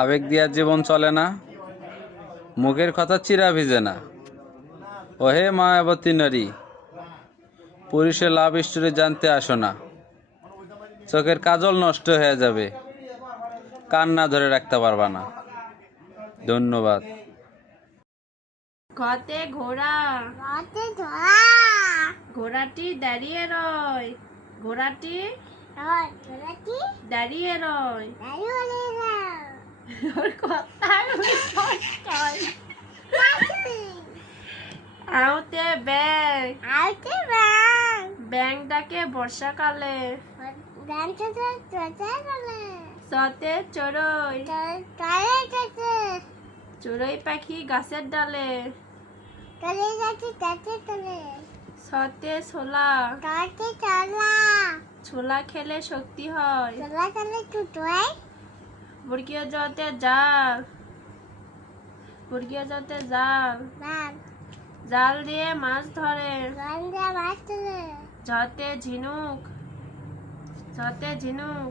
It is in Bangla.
আবেগ দিয়া জীবন চলে না, মুখের কথা চিরা ভিজে না। ওহে মায়াবতী নারী, পুরুষের লাভ স্টোরি জানতে আসো না। চোখের কাজল নষ্ট হয়ে যাবে, কান্না ধরে রাখতে পারবা না। ধন্যবাদ। ঘতে ঘোড়া, ঘতে ধরা ঘোড়াটি দাঁড়িয়ে রয়, ঘোড়াটি ঘোড়াটি দাঁড়িয়ে রয়। দাঁড়িয়ে না ওর কথা আউতে ব্যাং, আইতে বাং ব্যাং ডাকে বর্ষাকালে। গানটা তো চলে গেলে সতে চড়ই, চলে গেছে চড়ুই পাখি গাছের ডালে। চলে যাচ্ছে যাচ্ছে চলে সতে ছোলা, গাছে চলা ছোলা খেলে শক্তি হয়। চলা চলে ছুটোয় বর্গীয় জতে জাল, বর্গীয় জতে জাল, বান জাল দিয়ে মাছ ধরে। গান যা বাঁচলে ঝতে ঝিনুক, ঝতে ঝিনুক,